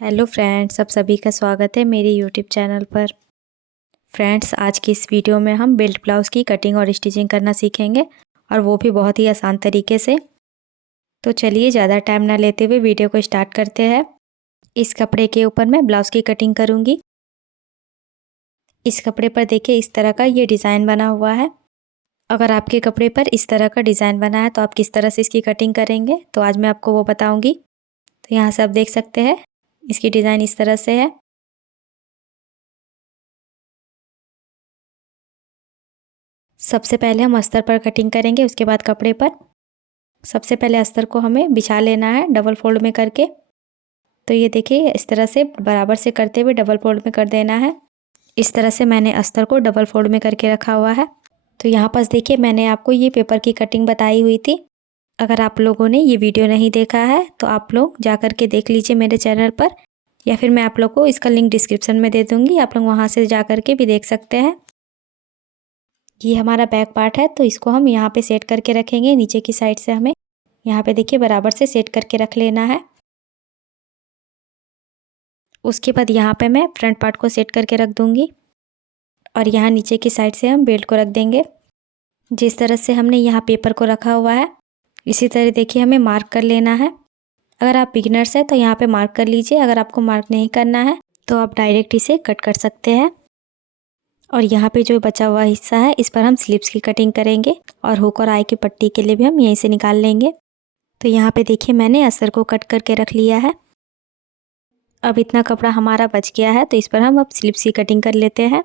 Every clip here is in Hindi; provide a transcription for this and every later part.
हेलो फ्रेंड्स, आप सभी का स्वागत है मेरे यूट्यूब चैनल पर। फ्रेंड्स, आज की इस वीडियो में हम बेल्ट ब्लाउज़ की कटिंग और स्टिचिंग करना सीखेंगे और वो भी बहुत ही आसान तरीके से। तो चलिए ज़्यादा टाइम ना लेते हुए वीडियो को स्टार्ट करते हैं। इस कपड़े के ऊपर मैं ब्लाउज़ की कटिंग करूँगी। इस कपड़े पर देखिए इस तरह का ये डिज़ाइन बना हुआ है। अगर आपके कपड़े पर इस तरह का डिज़ाइन बना है तो आप किस तरह से इसकी कटिंग करेंगे, तो आज मैं आपको वो बताऊँगी। तो यहाँ से आप देख सकते हैं इसकी डिज़ाइन इस तरह से है। सबसे पहले हम अस्तर पर कटिंग करेंगे, उसके बाद कपड़े पर। सबसे पहले अस्तर को हमें बिछा लेना है डबल फोल्ड में करके। तो ये देखिए इस तरह से बराबर से करते हुए डबल फोल्ड में कर देना है। इस तरह से मैंने अस्तर को डबल फोल्ड में करके रखा हुआ है। तो यहाँ पास देखिए मैंने आपको ये पेपर की कटिंग बताई हुई थी। अगर आप लोगों ने ये वीडियो नहीं देखा है तो आप लोग जा कर के देख लीजिए मेरे चैनल पर, या फिर मैं आप लोग को इसका लिंक डिस्क्रिप्शन में दे दूँगी, आप लोग वहाँ से जा कर के भी देख सकते हैं। ये हमारा बैक पार्ट है, तो इसको हम यहाँ पे सेट करके रखेंगे। नीचे की साइड से हमें यहाँ पे देखिए बराबर से सेट करके रख लेना है। उसके बाद यहाँ पे मैं फ्रंट पार्ट को सेट करके रख दूँगी और यहाँ नीचे की साइड से हम बेल्ट को रख देंगे। जिस तरह से हमने यहाँ पेपर को रखा हुआ है, इसी तरह देखिए हमें मार्क कर लेना है। अगर आप बिगिनर्स हैं तो यहाँ पे मार्क कर लीजिए, अगर आपको मार्क नहीं करना है तो आप डायरेक्ट इसे कट कर सकते हैं। और यहाँ पे जो बचा हुआ हिस्सा है इस पर हम स्लीव्स की कटिंग करेंगे और हुक और आई की पट्टी के लिए भी हम यहीं से निकाल लेंगे। तो यहाँ पे देखिए मैंने अस्तर को कट करके रख लिया है। अब इतना कपड़ा हमारा बच गया है, तो इस पर हम अब स्लीव्स की कटिंग कर लेते हैं।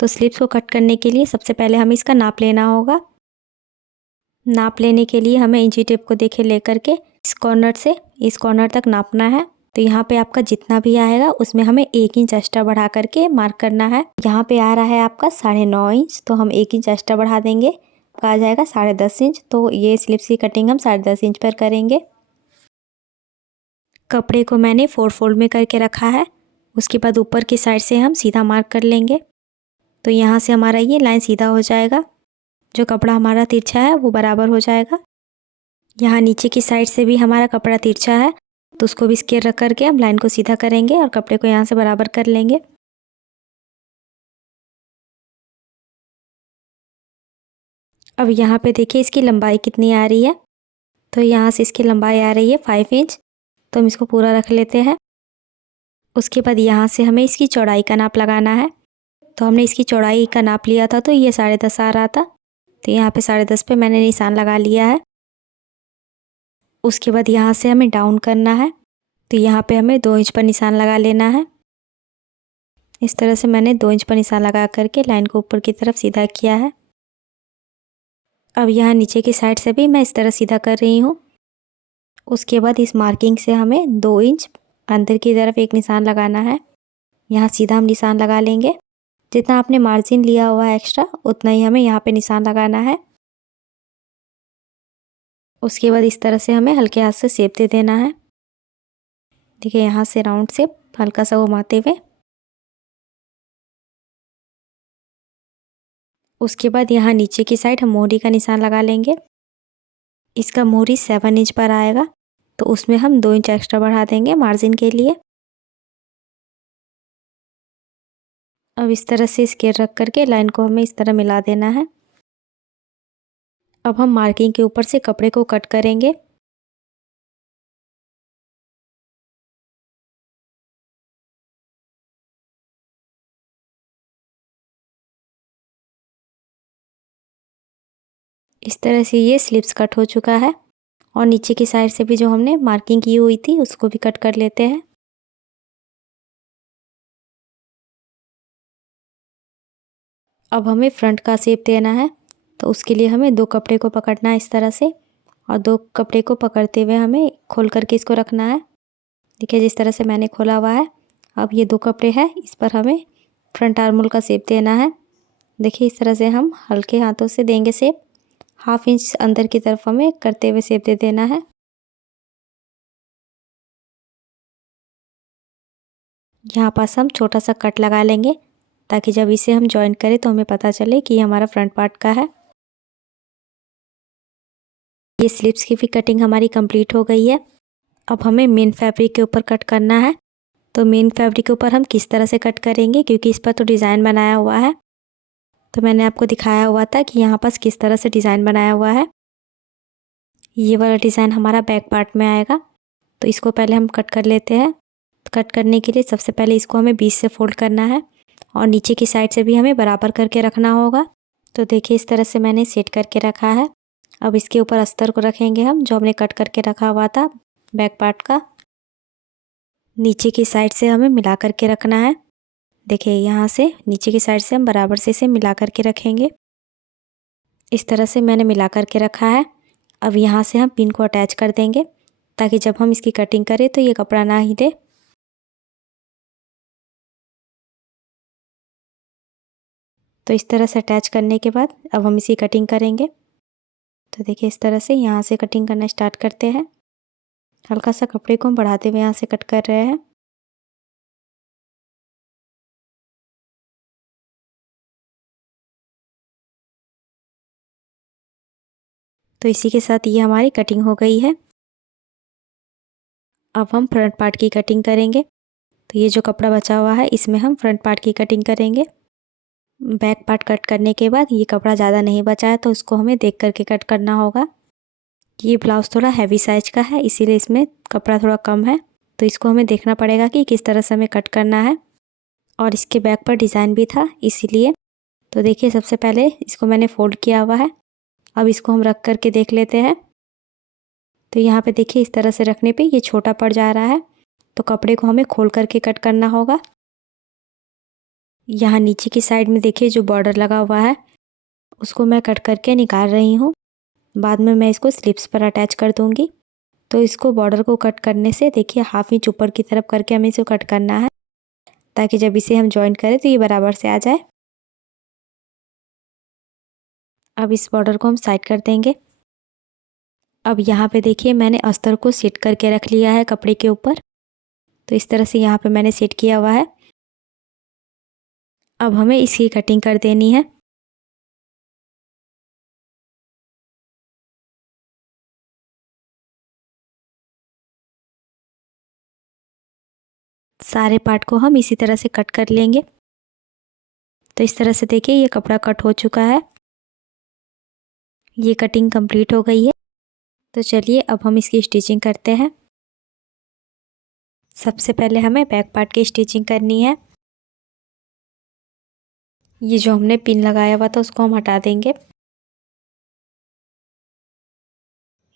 तो स्लीव्स को कट करने के लिए सबसे पहले हमें इसका नाप लेना होगा। नाप लेने के लिए हमें इंची टेप को देखे लेकर के इस कॉर्नर से इस कॉर्नर तक नापना है। तो यहाँ पे आपका जितना भी आएगा उसमें हमें 1 इंच एक्स्ट्रा बढ़ा करके मार्क करना है। यहाँ पे आ रहा है आपका 9.5 इंच, तो हम 1 इंच एक्स्ट्रा बढ़ा देंगे, आ जाएगा 10.5 इंच। तो ये स्लीव्स की कटिंग हम 10.5 इंच पर करेंगे। कपड़े को मैंने 4 फोल्ड में करके रखा है। उसके बाद ऊपर की साइड से हम सीधा मार्क कर लेंगे। तो यहाँ से हमारा ये लाइन सीधा हो जाएगा, जो कपड़ा हमारा तिरछा है वो बराबर हो जाएगा। यहाँ नीचे की साइड से भी हमारा कपड़ा तिरछा है, तो उसको भी स्केल रख करके हम लाइन को सीधा करेंगे और कपड़े को यहाँ से बराबर कर लेंगे। अब यहाँ पे देखिए इसकी लंबाई कितनी आ रही है। तो यहाँ से इसकी लंबाई आ रही है 5 इंच, तो हम इसको पूरा रख लेते हैं। उसके बाद यहाँ से हमें इसकी चौड़ाई का नाप लगाना है। तो हमने इसकी चौड़ाई का नाप लिया था तो ये 10.5 आ रहा था, तो यहाँ पे 10.5 पे मैंने निशान लगा लिया है। उसके बाद यहाँ से हमें डाउन करना है, तो यहाँ पे हमें 2 इंच पर निशान लगा लेना है। इस तरह से मैंने 2 इंच पर निशान लगा करके लाइन को ऊपर की तरफ सीधा किया है। अब यहाँ नीचे की साइड से भी मैं इस तरह सीधा कर रही हूँ। उसके बाद इस मार्किंग से हमें 2 इंच अंदर की तरफ एक निशान लगाना है। यहाँ सीधा हम निशान लगा लेंगे। जितना आपने मार्जिन लिया हुआ है एक्स्ट्रा, उतना ही हमें यहाँ पे निशान लगाना है। उसके बाद इस तरह से हमें हल्के हाथ से शेप दे देना है। देखिए यहाँ से राउंड शेप हल्का सा घुमाते हुए। उसके बाद यहाँ नीचे की साइड हम मोहरी का निशान लगा लेंगे। इसका मोहरी 7 इंच पर आएगा, तो उसमें हम 2 इंच एक्स्ट्रा बढ़ा देंगे मार्जिन के लिए। अब इस तरह से स्केल रख करके लाइन को हमें इस तरह मिला देना है। अब हम मार्किंग के ऊपर से कपड़े को कट करेंगे। इस तरह से ये स्लीव्स कट हो चुका है और नीचे की साइड से भी जो हमने मार्किंग की हुई थी उसको भी कट कर लेते हैं। अब हमें फ्रंट का शेप देना है, तो उसके लिए हमें 2 कपड़े को पकड़ना है इस तरह से, और 2 कपड़े को पकड़ते हुए हमें खोल करके इसको रखना है। देखिए जिस तरह से मैंने खोला हुआ है। अब ये 2 कपड़े हैं, इस पर हमें फ्रंट आर्म होल का शेप देना है। देखिए इस तरह से हम हल्के हाथों से देंगे शेप। 1/2 इंच अंदर की तरफ हमें करते हुए शेप दे देना है। यहाँ पास हम छोटा सा कट लगा लेंगे, ताकि जब इसे हम जॉइन करें तो हमें पता चले कि ये हमारा फ्रंट पार्ट का है। ये स्लीव्स की भी कटिंग हमारी कंप्लीट हो गई है। अब हमें मेन फैब्रिक के ऊपर कट करना है। तो मेन फैब्रिक के ऊपर हम किस तरह से कट करेंगे, क्योंकि इस पर तो डिज़ाइन बनाया हुआ है। तो मैंने आपको दिखाया हुआ था कि यहाँ पर किस तरह से डिज़ाइन बनाया हुआ है। ये वाला डिज़ाइन हमारा बैक पार्ट में आएगा। तो इसको पहले हम कट कर लेते हैं। कट करने के लिए सबसे पहले इसको हमें बीच से फोल्ड करना है और नीचे की साइड से भी हमें बराबर करके रखना होगा। तो देखिए इस तरह से मैंने सेट करके रखा है। अब इसके ऊपर अस्तर को रखेंगे हम, जो हमने कट करके रखा हुआ था बैक पार्ट का। नीचे की साइड से हमें मिला करके रखना है। देखिए यहाँ से नीचे की साइड से हम बराबर से इसे मिला करके रखेंगे। इस तरह से मैंने मिला करके रखा है। अब यहाँ से हम पिन को अटैच कर देंगे, ताकि जब हम इसकी कटिंग करें तो ये कपड़ा ना हिले। तो इस तरह से अटैच करने के बाद अब हम इसकी कटिंग करेंगे। तो देखिए इस तरह से यहाँ से कटिंग करना स्टार्ट करते हैं। हल्का सा कपड़े को हम बढ़ाते हुए यहाँ से कट कर रहे हैं। तो इसी के साथ ये हमारी कटिंग हो गई है। अब हम फ्रंट पार्ट की कटिंग करेंगे। तो ये जो कपड़ा बचा हुआ है इसमें हम फ्रंट पार्ट की कटिंग करेंगे। बैक पार्ट कट करने के बाद ये कपड़ा ज़्यादा नहीं बचा है, तो उसको हमें देख करके कट करना होगा। ये ब्लाउज़ थोड़ा हैवी साइज का है, इसीलिए इसमें कपड़ा थोड़ा कम है। तो इसको हमें देखना पड़ेगा कि किस तरह से हमें कट करना है। और इसके बैक पर डिज़ाइन भी था इसीलिए। तो देखिए सबसे पहले इसको मैंने फोल्ड किया हुआ है। अब इसको हम रख करके देख लेते हैं। तो यहाँ पे देखिए इस तरह से रखने पे ये छोटा पड़ जा रहा है, तो कपड़े को हमें खोल करके कट करना होगा। यहाँ नीचे की साइड में देखिए जो बॉर्डर लगा हुआ है उसको मैं कट करके निकाल रही हूँ। बाद में मैं इसको स्लिप्स पर अटैच कर दूँगी। तो इसको बॉर्डर को कट करने से देखिए हाफ इंच ऊपर की तरफ करके हमें इसे कट करना है, ताकि जब इसे हम जॉइन करें तो ये बराबर से आ जाए। अब इस बॉर्डर को हम साइड कर देंगे। अब यहाँ पे देखिए मैंने अस्तर को सेट करके रख लिया है कपड़े के ऊपर। तो इस तरह से यहाँ पे मैंने सेट किया हुआ है। अब हमें इसकी कटिंग कर देनी है। सारे पार्ट को हम इसी तरह से कट कर लेंगे। तो इस तरह से देखिए ये कपड़ा कट हो चुका है। ये कटिंग कंप्लीट हो गई है। तो चलिए अब हम इसकी स्टिचिंग करते हैं। सबसे पहले हमें बैक पार्ट की स्टिचिंग करनी है। ये जो हमने पिन लगाया हुआ था उसको हम हटा देंगे।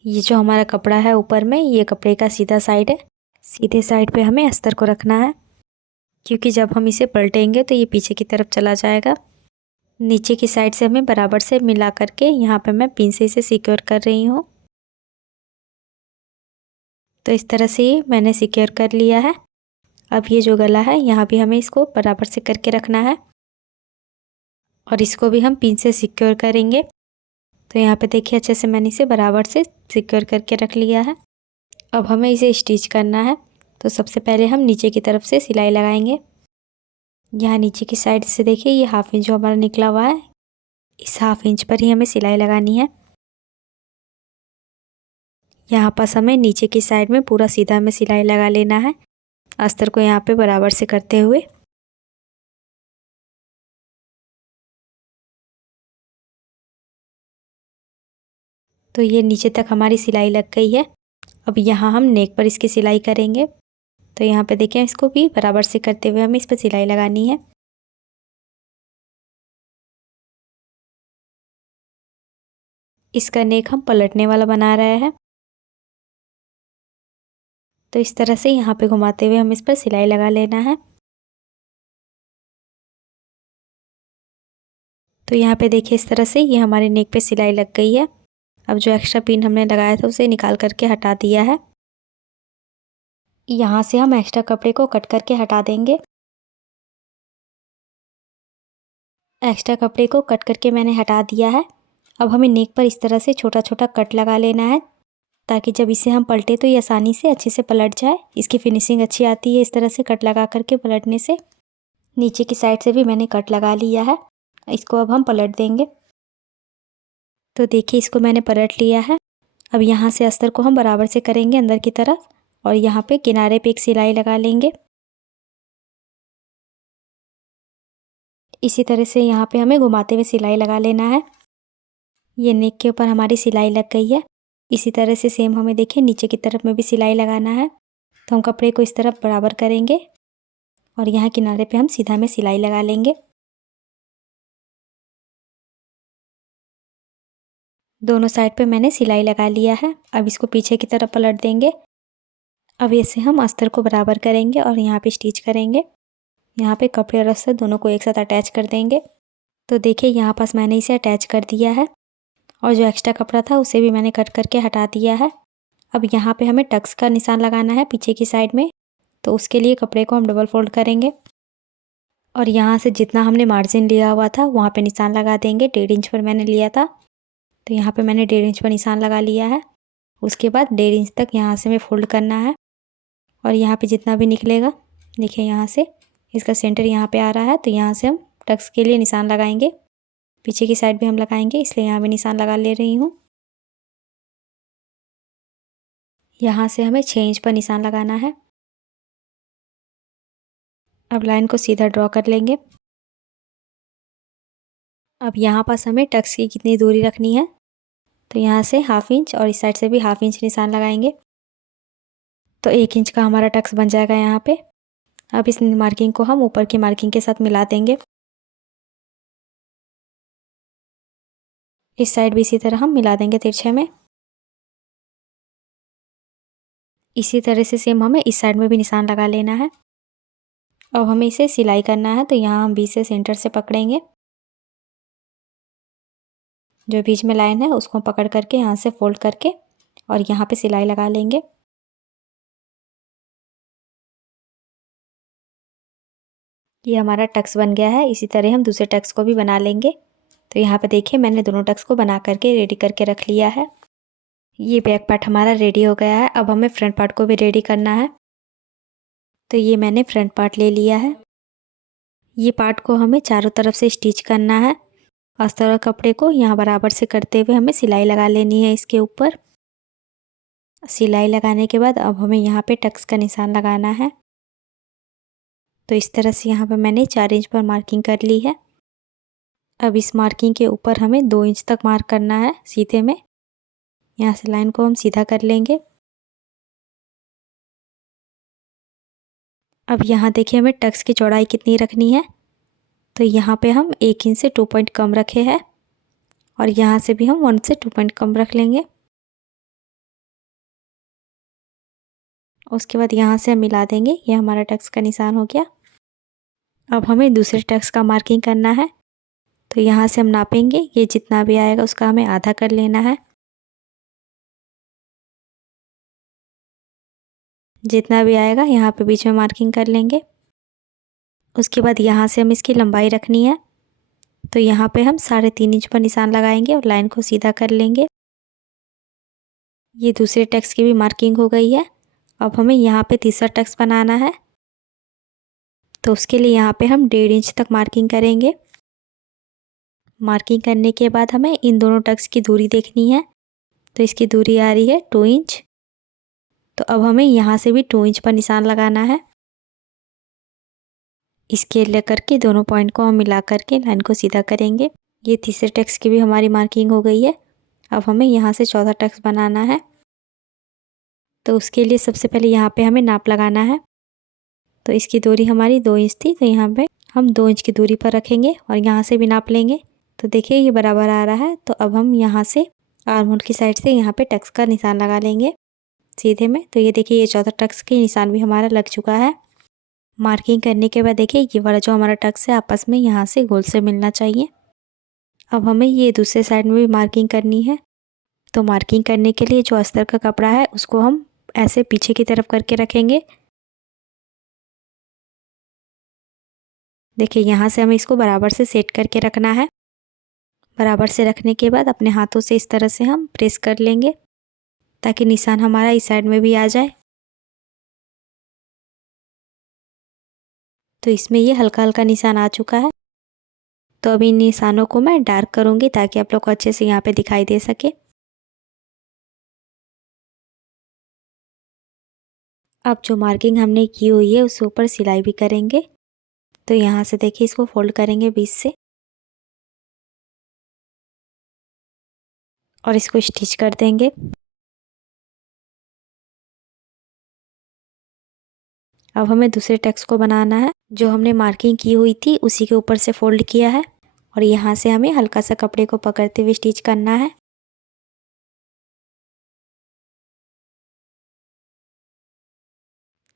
ये जो हमारा कपड़ा है ऊपर में, ये कपड़े का सीधा साइड है। सीधे साइड पे हमें अस्तर को रखना है, क्योंकि जब हम इसे पलटेंगे तो ये पीछे की तरफ चला जाएगा। नीचे की साइड से हमें बराबर से मिला करके यहाँ पे मैं पिन से इसे सिक्योर कर रही हूँ। तो इस तरह से ये मैंने सिक्योर कर लिया है। अब ये जो गला है यहाँ भी हमें इसको बराबर से करके रखना है और इसको भी हम पिन से सिक्योर करेंगे। तो यहाँ पे देखिए अच्छे से मैंने इसे बराबर से सिक्योर करके रख लिया है। अब हमें इसे स्टिच करना है। तो सबसे पहले हम नीचे की तरफ से सिलाई लगाएंगे। यहाँ नीचे की साइड से देखिए ये हाफ इंच जो हमारा निकला हुआ है, इस हाफ इंच पर ही हमें सिलाई लगानी है। यहाँ पास हमें नीचे की साइड में पूरा सीधा में सिलाई लगा लेना है, अस्तर को यहाँ पे बराबर से करते हुए। तो ये नीचे तक हमारी सिलाई लग गई है। अब यहाँ हम नेक पर इसकी सिलाई करेंगे। तो यहाँ पे देखें इसको भी बराबर से करते हुए हमें इस पर सिलाई लगानी है। इसका नेक हम पलटने वाला बना रहे हैं। तो इस तरह से यहाँ पे घुमाते हुए हम इस पर सिलाई लगा लेना है। तो यहाँ पे देखिए इस तरह से ये हमारे नेक पे सिलाई लग गई है। अब जो एक्स्ट्रा पिन हमने लगाया था उसे निकाल करके हटा दिया है। यहाँ से हम एक्स्ट्रा कपड़े को कट करके हटा देंगे। एक्स्ट्रा कपड़े को कट करके मैंने हटा दिया है। अब हमें नेक पर इस तरह से छोटा छोटा कट लगा लेना है, ताकि जब इसे हम पलटे तो ये आसानी से अच्छे से पलट जाए। इसकी फिनिशिंग अच्छी आती है इस तरह से कट लगा करके पलटने से। नीचे की साइड से भी मैंने कट लगा लिया है। इसको अब हम पलट देंगे। तो देखिए इसको मैंने पलट लिया है। अब यहाँ से अस्तर को हम बराबर से करेंगे अंदर की तरफ और यहाँ पे किनारे पे एक सिलाई लगा लेंगे। इसी तरह से यहाँ पे हमें घुमाते हुए सिलाई लगा लेना है। ये नेक के ऊपर हमारी सिलाई लग गई है। इसी तरह से सेम हमें देखिए नीचे की तरफ में भी सिलाई लगाना है। तो हम कपड़े को इस तरफ बराबर करेंगे और यहाँ किनारे पे हम सीधा में सिलाई लगा लेंगे। दोनों साइड पे मैंने सिलाई लगा लिया है। अब इसको पीछे की तरफ पलट देंगे। अब ऐसे हम अस्तर को बराबर करेंगे और यहाँ पे स्टिच करेंगे। यहाँ पे कपड़े और अस्तर दोनों को एक साथ अटैच कर देंगे। तो देखिए यहाँ पास मैंने इसे अटैच कर दिया है और जो एक्स्ट्रा कपड़ा था उसे भी मैंने कट करके हटा दिया है। अब यहाँ पे हमें टक्स का निशान लगाना है पीछे की साइड में। तो उसके लिए कपड़े को हम डबल फोल्ड करेंगे और यहाँ से जितना हमने मार्जिन लिया हुआ था वहाँ पे निशान लगा देंगे। 1.5 इंच पर मैंने लिया था, तो यहाँ पे मैंने 1.5 इंच पर निशान लगा लिया है। उसके बाद 1.5 इंच तक यहाँ से हमें फोल्ड करना है और यहाँ पे जितना भी निकलेगा, देखिए यहाँ से इसका सेंटर यहाँ पे आ रहा है, तो यहाँ से हम टक्स के लिए निशान लगाएंगे। पीछे की साइड भी हम लगाएंगे, इसलिए यहाँ भी निशान लगा ले रही हूँ। यहाँ से हमें 6 इंच पर निशान लगाना है। अब लाइन को सीधा ड्रॉ कर लेंगे। अब यहाँ पास हमें टक्स की कितनी दूरी रखनी है, तो यहाँ से 1/2 इंच और इस साइड से भी 1/2 इंच निशान लगाएंगे। तो 1 इंच का हमारा टक्स बन जाएगा यहाँ पे। अब इस मार्किंग को हम ऊपर की मार्किंग के साथ मिला देंगे। इस साइड भी इसी तरह हम मिला देंगे तिरछे में। इसी तरह से सेम हमें इस साइड में भी निशान लगा लेना है। अब हमें इसे सिलाई करना है, तो यहाँ हम बीच से सेंटर से पकड़ेंगे। जो बीच में लाइन है उसको पकड़ करके यहाँ से फोल्ड करके और यहाँ पे सिलाई लगा लेंगे। ये हमारा टक्स बन गया है। इसी तरह हम दूसरे टक्स को भी बना लेंगे। तो यहाँ पे देखिए मैंने दोनों टक्स को बना करके रेडी करके रख लिया है। ये बैक पार्ट हमारा रेडी हो गया है। अब हमें फ्रंट पार्ट को भी रेडी करना है। तो ये मैंने फ्रंट पार्ट ले लिया है। ये पार्ट को हमें चारों तरफ से स्टिच करना है। अस्तर और कपड़े को यहाँ बराबर से करते हुए हमें सिलाई लगा लेनी है इसके ऊपर। सिलाई लगाने के बाद अब हमें यहाँ पे टक्स का निशान लगाना है। तो इस तरह से यहाँ पे मैंने 4 इंच पर मार्किंग कर ली है। अब इस मार्किंग के ऊपर हमें 2 इंच तक मार्क करना है सीधे में। यहाँ से लाइन को हम सीधा कर लेंगे। अब यहाँ देखिए हमें टक्स की चौड़ाई कितनी रखनी है, तो यहाँ पे हम 1 इंच से 2 पॉइंट कम रखे हैं और यहाँ से भी हम 1 से 2 पॉइंट कम रख लेंगे। उसके बाद यहाँ से हम मिला देंगे। ये हमारा टक्स का निशान हो गया। अब हमें दूसरे टक्स का मार्किंग करना है, तो यहाँ से हम नापेंगे। ये जितना भी आएगा उसका हमें आधा कर लेना है। जितना भी आएगा यहाँ पे बीच में मार्किंग कर लेंगे। उसके बाद यहाँ से हम इसकी लंबाई रखनी है, तो यहाँ पे हम 3.5 इंच पर निशान लगाएंगे और लाइन को सीधा कर लेंगे। ये दूसरे टक्स की भी मार्किंग हो गई है। अब हमें यहाँ पे तीसरा टक्स बनाना है, तो उसके लिए यहाँ पे हम 1.5 इंच तक मार्किंग करेंगे। मार्किंग करने के बाद हमें इन दोनों टक्स की दूरी देखनी है, तो इसकी दूरी आ रही है 2 इंच। तो अब हमें यहाँ से भी 2 इंच पर निशान लगाना है। स्केल लेकर के दोनों पॉइंट को हम मिला करके लाइन को सीधा करेंगे। ये तीसरे टक्स की भी हमारी मार्किंग हो गई है। अब हमें यहाँ से चौथा टक्स बनाना है, तो उसके लिए सबसे पहले यहाँ पे हमें नाप लगाना है। तो इसकी दूरी हमारी 2 इंच थी, तो यहाँ पे हम 2 इंच की दूरी पर रखेंगे और यहाँ से भी नाप लेंगे। तो देखिए ये बराबर आ रहा है। तो अब हम यहाँ से आर्म होल की साइड से यहाँ पे टक्स का निशान लगा लेंगे सीधे में। तो ये देखिए ये चौथा टक्स के निशान भी हमारा लग चुका है। मार्किंग करने के बाद देखिए ये वाला जो हमारा टक्स है आपस में यहाँ से गोल से मिलना चाहिए। अब हमें ये दूसरे साइड में भी मार्किंग करनी है। तो मार्किंग करने के लिए जो अस्तर का कपड़ा है उसको हम ऐसे पीछे की तरफ करके रखेंगे। देखिए यहाँ से हमें इसको बराबर से सेट करके रखना है। बराबर से रखने के बाद अपने हाथों से इस तरह से हम प्रेस कर लेंगे, ताकि निशान हमारा इस साइड में भी आ जाए। तो इसमें ये हल्का हल्का निशान आ चुका है। तो अभी इन निशानों को मैं डार्क करूँगी ताकि आप लोग को अच्छे से यहाँ पे दिखाई दे सके। अब जो मार्किंग हमने की हुई है उसके ऊपर सिलाई भी करेंगे। तो यहाँ से देखिए इसको फोल्ड करेंगे बीच से और इसको स्टिच कर देंगे। अब हमें दूसरे टेक्स्ट को बनाना है। जो हमने मार्किंग की हुई थी उसी के ऊपर से फोल्ड किया है और यहाँ से हमें हल्का सा कपड़े को पकड़ते हुए स्टिच करना है।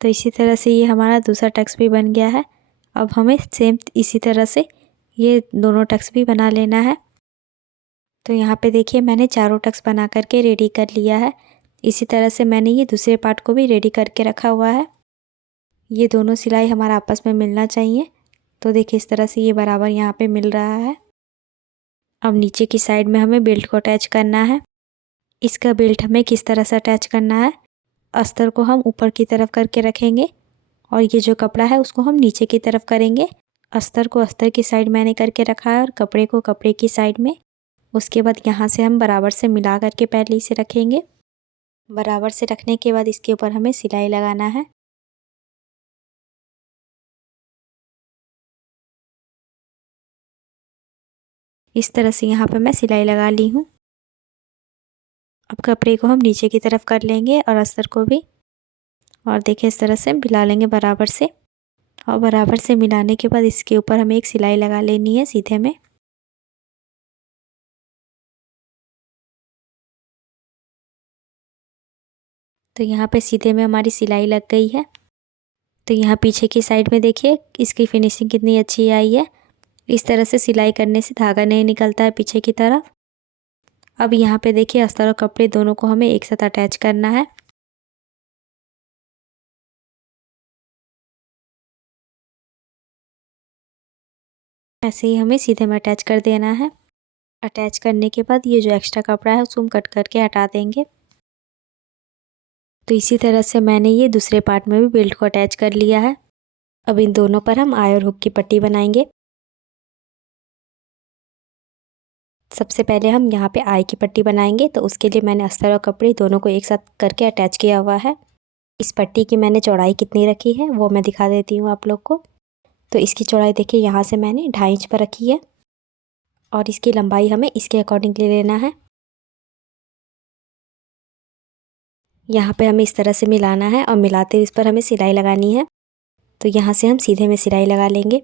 तो इसी तरह से ये हमारा दूसरा टेक्स्ट भी बन गया है। अब हमें सेम इसी तरह से ये दोनों टेक्स्ट भी बना लेना है। तो यहाँ पे देखिए मैंने चारों टेक्स्ट बना करके रेडी कर लिया है। इसी तरह से मैंने ये दूसरे पार्ट को भी रेडी करके रखा हुआ है। ये दोनों सिलाई हमारा आपस में मिलना चाहिए। तो देखिए इस तरह से ये बराबर यहाँ पे मिल रहा है। अब नीचे की साइड में हमें बेल्ट को अटैच करना है। इसका बेल्ट हमें किस तरह से अटैच करना है, अस्तर को हम ऊपर की तरफ करके रखेंगे और ये जो कपड़ा है उसको हम नीचे की तरफ करेंगे। अस्तर को अस्तर की साइड मैंने करके रखा है और कपड़े को कपड़े की साइड में। उसके बाद यहाँ से हम बराबर से मिला करके पहले इसे रखेंगे। बराबर से रखने के बाद इसके ऊपर हमें सिलाई लगाना है। इस तरह से यहाँ पे मैं सिलाई लगा ली हूँ। अब कपड़े को हम नीचे की तरफ कर लेंगे और अस्तर को भी, और देखिए इस तरह से मिला लेंगे बराबर से। और बराबर से मिलाने के बाद इसके ऊपर हमें एक सिलाई लगा लेनी है सीधे में। तो यहाँ पे सीधे में हमारी सिलाई लग गई है। तो यहाँ पीछे की साइड में देखिए इसकी फिनिशिंग कितनी अच्छी आई है। इस तरह से सिलाई करने से धागा नहीं निकलता है पीछे की तरफ। अब यहाँ पे देखिए अस्तर और कपड़े दोनों को हमें एक साथ अटैच करना है। ऐसे ही हमें सीधे में अटैच कर देना है। अटैच करने के बाद ये जो एक्स्ट्रा कपड़ा है उसको हम कट करके हटा देंगे। तो इसी तरह से मैंने ये दूसरे पार्ट में भी बेल्ट को अटैच कर लिया है। अब इन दोनों पर हम आई और हुक की पट्टी बनाएंगे। सबसे पहले हम यहाँ पे आई की पट्टी बनाएंगे। तो उसके लिए मैंने अस्तर और कपड़े दोनों को एक साथ करके अटैच किया हुआ है। इस पट्टी की मैंने चौड़ाई कितनी रखी है वो मैं दिखा देती हूँ आप लोग को। तो इसकी चौड़ाई देखिए यहाँ से मैंने 2.5 इंच पर रखी है और इसकी लंबाई हमें इसके अकॉर्डिंग ले लेना है। यहाँ पे हमें इस तरह से मिलाना है और मिलाते हुए इस पर हमें सिलाई लगानी है। तो यहाँ से हम सीधे में सिलाई लगा लेंगे।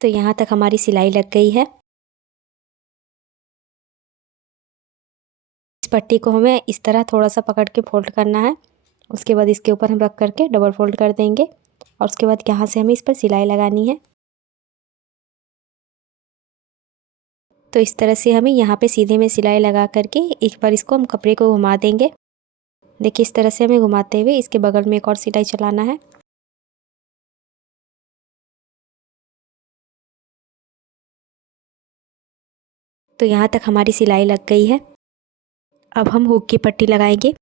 तो यहाँ तक हमारी सिलाई लग गई है। इस पट्टी को हमें इस तरह थोड़ा सा पकड़ के फोल्ड करना है। उसके बाद इसके ऊपर हम रख करके डबल फोल्ड कर देंगे और उसके बाद यहाँ से हमें इस पर सिलाई लगानी है। तो इस तरह से हमें यहाँ पे सीधे में सिलाई लगा करके एक बार इसको हम कपड़े को घुमा देंगे। देखिए इस तरह से हमें घुमाते हुए इसके बगल में एक और सिलाई चलाना है। तो यहाँ तक हमारी सिलाई लग गई है। अब हम हुक की पट्टी लगाएंगे।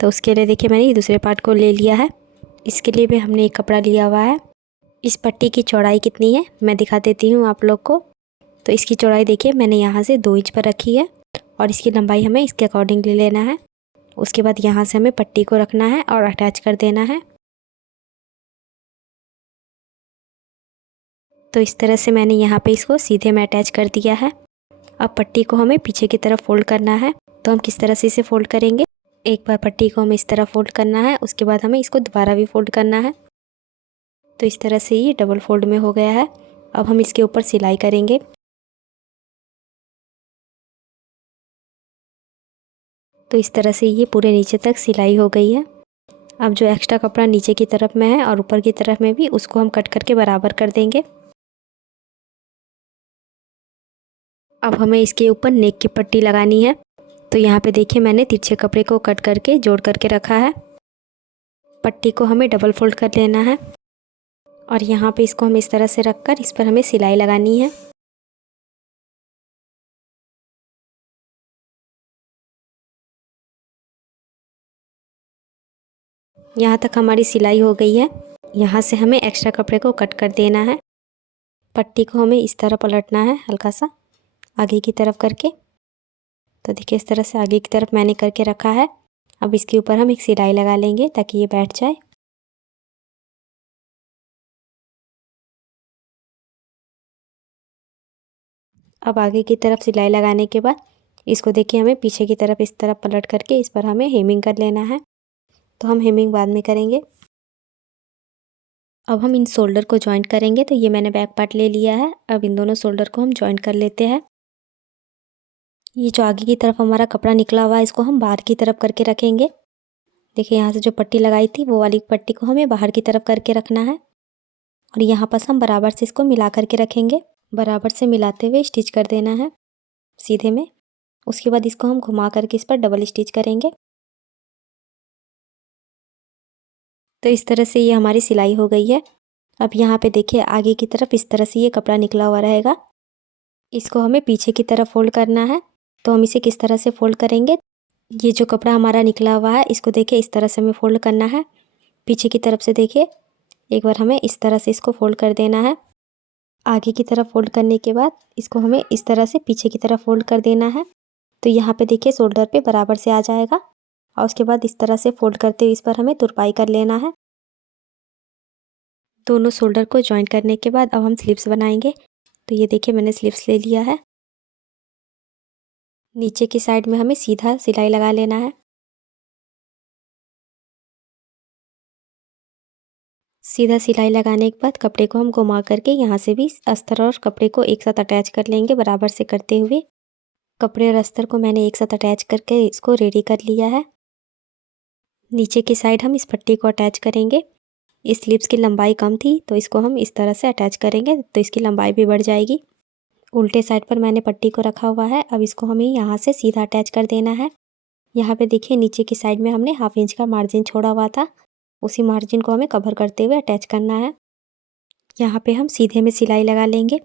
तो उसके लिए देखिए मैंने दूसरे पार्ट को ले लिया है। इसके लिए भी हमने एक कपड़ा लिया हुआ है। इस पट्टी की चौड़ाई कितनी है मैं दिखा देती हूँ आप लोग को। तो इसकी चौड़ाई देखिए मैंने यहाँ से 2 इंच पर रखी है और इसकी लंबाई हमें इसके अकॉर्डिंग ले लेना है। उसके बाद यहाँ से हमें पट्टी को रखना है और अटैच कर देना है। तो इस तरह से मैंने यहाँ पे इसको सीधे में अटैच कर दिया है। अब पट्टी को हमें पीछे की तरफ फोल्ड करना है। तो हम किस तरह से इसे फोल्ड करेंगे, एक बार पट्टी को हमें इस तरह फोल्ड करना है, उसके बाद हमें इसको दोबारा भी फोल्ड करना है। तो इस तरह से ये डबल फोल्ड में हो गया है। अब हम इसके ऊपर सिलाई करेंगे। तो इस तरह से ये पूरे नीचे तक सिलाई हो गई है। अब जो एक्स्ट्रा कपड़ा नीचे की तरफ में है और ऊपर की तरफ में भी, उसको हम कट करके बराबर कर देंगे। अब हमें इसके ऊपर नेक की पट्टी लगानी है। तो यहाँ पे देखिए मैंने तिरछे कपड़े को कट करके जोड़ करके रखा है। पट्टी को हमें डबल फोल्ड कर लेना है और यहाँ पे इसको हम इस तरह से रखकर इस पर हमें सिलाई लगानी है। यहाँ तक हमारी सिलाई हो गई है। यहाँ से हमें एक्स्ट्रा कपड़े को कट कर देना है। पट्टी को हमें इस तरह पलटना है हल्का सा आगे की तरफ करके। तो देखिए इस तरह से आगे की तरफ मैंने करके रखा है। अब इसके ऊपर हम एक सिलाई लगा लेंगे ताकि ये बैठ जाए। अब आगे की तरफ सिलाई लगाने के बाद इसको देखिए हमें पीछे की तरफ इस तरफ पलट करके इस पर हमें हेमिंग कर लेना है। तो हम हेमिंग बाद में करेंगे। अब हम इन शोल्डर को जॉइंट करेंगे। तो ये मैंने बैक पार्ट ले लिया है। अब इन दोनों शोल्डर को हम जॉइंट कर लेते हैं। ये जो आगे की तरफ हमारा कपड़ा निकला हुआ है इसको हम बाहर की तरफ करके रखेंगे। देखिए यहाँ से जो पट्टी लगाई थी वो वाली पट्टी को हमें बाहर की तरफ करके रखना है और यहाँ पर हम बराबर से इसको मिला करके रखेंगे। बराबर से मिलाते हुए स्टिच कर देना है सीधे में। उसके बाद इसको हम घुमा करके इस पर डबल स्टिच करेंगे। तो इस तरह से ये हमारी सिलाई हो गई है। अब यहाँ पे देखिए आगे की तरफ इस तरह से ये कपड़ा निकला हुआ रहेगा। इसको हमें पीछे की तरफ फोल्ड करना है। तो हम इसे किस तरह से फोल्ड करेंगे, ये जो कपड़ा हमारा निकला हुआ है इसको देखिए इस तरह से हमें फोल्ड करना है। पीछे की तरफ से देखिए एक बार हमें इस तरह से इसको फोल्ड कर देना है। आगे की तरफ फोल्ड करने के बाद इसको हमें इस तरह से पीछे की तरफ फोल्ड कर देना है। तो यहाँ पे देखिए शोल्डर पे बराबर से आ जाएगा और उसके बाद इस तरह से फोल्ड करते हुए इस पर हमें तुरपाई कर लेना है। दोनों शोल्डर को जॉइंट करने के बाद अब हम स्लीव्स बनाएंगे। तो ये देखिए मैंने स्लीव्स ले लिया है। नीचे की साइड में हमें सीधा सिलाई लगा लेना है। सीधा सिलाई लगाने के बाद कपड़े को हम घुमा करके यहाँ से भी अस्तर और कपड़े को एक साथ अटैच कर लेंगे बराबर से करते हुए। कपड़े और अस्तर को मैंने एक साथ अटैच करके इसको रेडी कर लिया है। नीचे की साइड हम इस पट्टी को अटैच करेंगे। इस स्लीव्स की लंबाई कम थी तो इसको हम इस तरह से अटैच करेंगे तो इसकी लंबाई भी बढ़ जाएगी। उल्टे साइड पर मैंने पट्टी को रखा हुआ है। अब इसको हमें यहाँ से सीधा अटैच कर देना है। यहाँ पे देखिए नीचे की साइड में हमने 1/2 इंच का मार्जिन छोड़ा हुआ था, उसी मार्जिन को हमें कवर करते हुए अटैच करना है। यहाँ पे हम सीधे में सिलाई लगा लेंगे।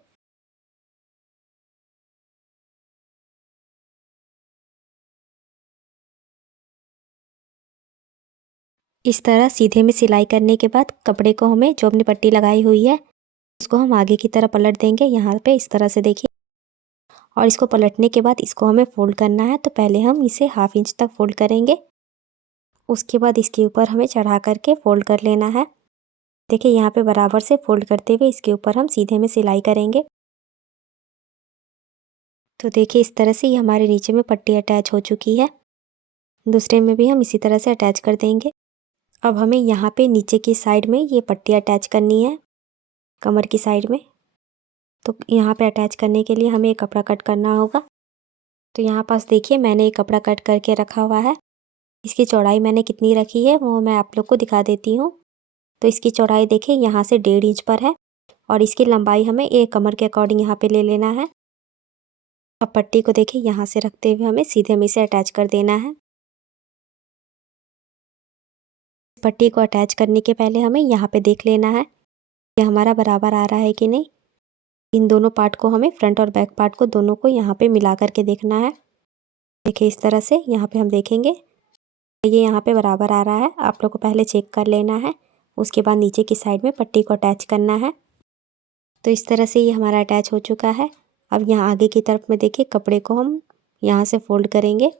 इस तरह सीधे में सिलाई करने के बाद कपड़े को हमें जो अपनी पट्टी लगाई हुई है उसको हम आगे की तरफ पलट देंगे यहाँ पे इस तरह से देखिए। और इसको पलटने के बाद इसको हमें फोल्ड करना है। तो पहले हम इसे 1/2 इंच तक फोल्ड करेंगे, उसके बाद इसके ऊपर हमें चढ़ा करके फोल्ड कर लेना है। देखिए यहाँ पे बराबर से फोल्ड करते हुए इसके ऊपर हम सीधे में सिलाई करेंगे। तो देखिए इस तरह से ये हमारे नीचे में पट्टी अटैच हो चुकी है। दूसरे में भी हम इसी तरह से अटैच कर देंगे। अब हमें यहाँ पे नीचे की साइड में ये पट्टी अटैच करनी है कमर की साइड में। तो यहाँ पे अटैच करने के लिए हमें एक कपड़ा कट करना होगा। तो यहाँ पास देखिए मैंने एक कपड़ा कट करके रखा हुआ है। इसकी चौड़ाई मैंने कितनी रखी है वो मैं आप लोग को दिखा देती हूँ। तो इसकी चौड़ाई देखिए यहाँ से 1.5 इंच पर है और इसकी लंबाई हमें एक कमर के अकॉर्डिंग यहाँ पे ले लेना है। अब पट्टी को देखिए यहाँ से रखते हुए हमें सीधे में इसे अटैच कर देना है। पट्टी को अटैच करने के पहले हमें यहाँ पे देख लेना है ये हमारा बराबर आ रहा है कि नहीं। इन दोनों पार्ट को हमें फ्रंट और बैक पार्ट को दोनों को यहाँ पे मिला करके देखना है। देखिए इस तरह से यहाँ पे हम देखेंगे ये यहाँ पे बराबर आ रहा है। आप लोग को पहले चेक कर लेना है, उसके बाद नीचे की साइड में पट्टी को अटैच करना है। तो इस तरह से ये हमारा अटैच हो चुका है। अब यहाँ आगे की तरफ में देखिए कपड़े को हम यहाँ से फोल्ड करेंगे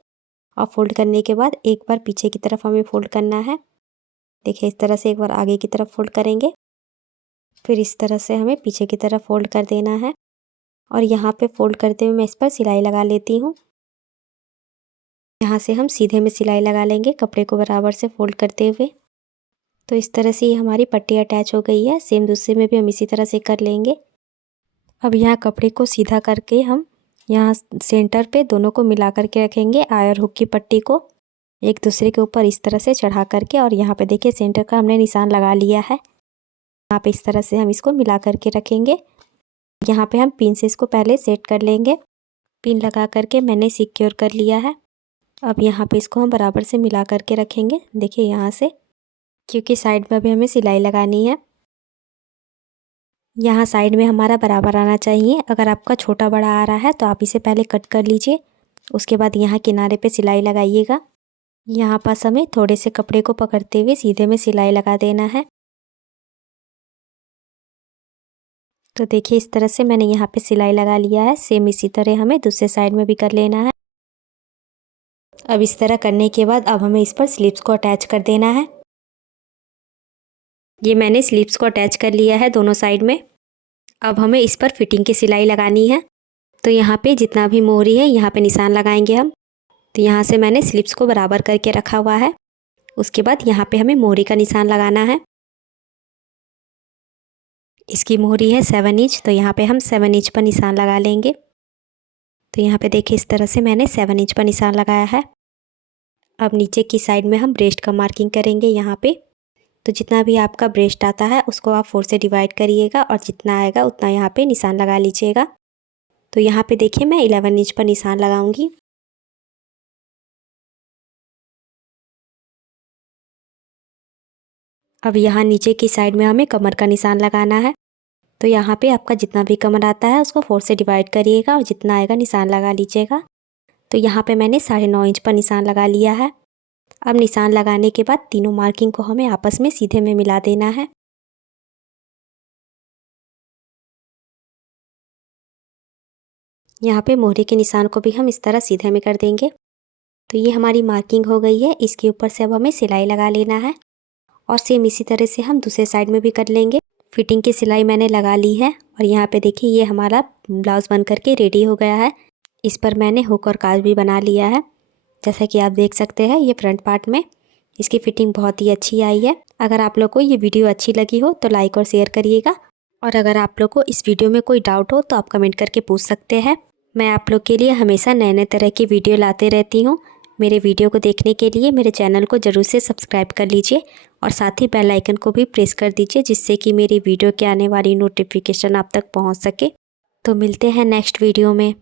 और फोल्ड करने के बाद एक बार पीछे की तरफ हमें फोल्ड करना है। देखिए इस तरह से एक बार आगे की तरफ फोल्ड करेंगे, फिर इस तरह से हमें पीछे की तरफ फोल्ड कर देना है और यहाँ पे फोल्ड करते हुए मैं इस पर सिलाई लगा लेती हूँ। यहाँ से हम सीधे में सिलाई लगा लेंगे कपड़े को बराबर से फोल्ड करते हुए। तो इस तरह से ये हमारी पट्टी अटैच हो गई है। सेम दूसरे में भी हम इसी तरह से कर लेंगे। अब यहाँ कपड़े को सीधा करके हम यहाँ सेंटर पे दोनों को मिला करके रखेंगे। आयर हुक की पट्टी को एक दूसरे के ऊपर इस तरह से चढ़ा करके और यहाँ पे देखिए सेंटर का हमने निशान लगा लिया है। यहाँ पे इस तरह से हम इसको मिला करके रखेंगे। यहाँ पे हम पिन से इसको पहले सेट कर लेंगे। पिन लगा करके मैंने सिक्योर कर लिया है। अब यहाँ पे इसको हम बराबर से मिला करके रखेंगे। देखिए यहाँ से, क्योंकि साइड में भी हमें सिलाई लगानी है। यहाँ साइड में हमारा बराबर आना चाहिए। अगर आपका छोटा बड़ा आ रहा है तो आप इसे पहले कट कर लीजिए, उसके बाद यहाँ किनारे पे सिलाई लगाइएगा। यहाँ पास हमें थोड़े से कपड़े को पकड़ते हुए सीधे में सिलाई लगा देना है। तो देखिए इस तरह से मैंने यहाँ पे सिलाई लगा लिया है। सेम इसी तरह हमें दूसरे साइड में भी कर लेना है। अब इस तरह करने के बाद अब हमें इस पर स्लीव्स को अटैच कर देना है। ये मैंने स्लीव्स को अटैच कर लिया है दोनों साइड में। अब हमें इस पर फिटिंग की सिलाई लगानी है। तो यहाँ पे जितना भी मोहरी है यहाँ पे निशान लगाएंगे हम। तो यहाँ से मैंने स्लिप्स को बराबर करके रखा हुआ है। उसके बाद यहाँ पे हमें मोहरी का निशान लगाना है। इसकी मोहरी है 7 इंच, तो यहाँ पे हम 7 इंच पर निशान लगा लेंगे। तो यहाँ पे देखिए इस तरह से मैंने 7 इंच पर निशान लगाया है। अब नीचे की साइड में हम ब्रेस्ट का मार्किंग करेंगे यहाँ पे। तो जितना भी आपका ब्रेस्ट आता है उसको आप 4 से डिवाइड करिएगा और जितना आएगा उतना यहाँ पे निशान लगा लीजिएगा। तो यहाँ पे देखिए मैं 11 इंच पर निशान लगाऊंगी। अब यहाँ नीचे की साइड में हमें कमर का निशान लगाना है। तो यहाँ पे आपका जितना भी कमर आता है उसको 4 से डिवाइड करिएगा और जितना आएगा निशान लगा लीजिएगा। तो यहाँ पे मैंने 9.5 इंच पर निशान लगा लिया है। अब निशान लगाने के बाद तीनों मार्किंग को हमें आपस में सीधे में मिला देना है। यहाँ पे मोहरे के निशान को भी हम इस तरह सीधे में कर देंगे। तो ये हमारी मार्किंग हो गई है। इसके ऊपर से अब हमें सिलाई लगा लेना है और सेम इसी तरह से हम दूसरे साइड में भी कर लेंगे। फिटिंग की सिलाई मैंने लगा ली है और यहाँ पे देखिए ये हमारा ब्लाउज़ बन करके रेडी हो गया है। इस पर मैंने हुक और काज भी बना लिया है। जैसा कि आप देख सकते हैं ये फ्रंट पार्ट में इसकी फ़िटिंग बहुत ही अच्छी आई है। अगर आप लोग को ये वीडियो अच्छी लगी हो तो लाइक और शेयर करिएगा और अगर आप लोग को इस वीडियो में कोई डाउट हो तो आप कमेंट करके पूछ सकते हैं। मैं आप लोग के लिए हमेशा नए नए तरह की वीडियो लाते रहती हूँ। मेरे वीडियो को देखने के लिए मेरे चैनल को ज़रूर से सब्सक्राइब कर लीजिए और साथ ही बेल आइकन को भी प्रेस कर दीजिए जिससे कि मेरी वीडियो के आने वाली नोटिफिकेशन आप तक पहुँच सके। तो मिलते हैं नेक्स्ट वीडियो में।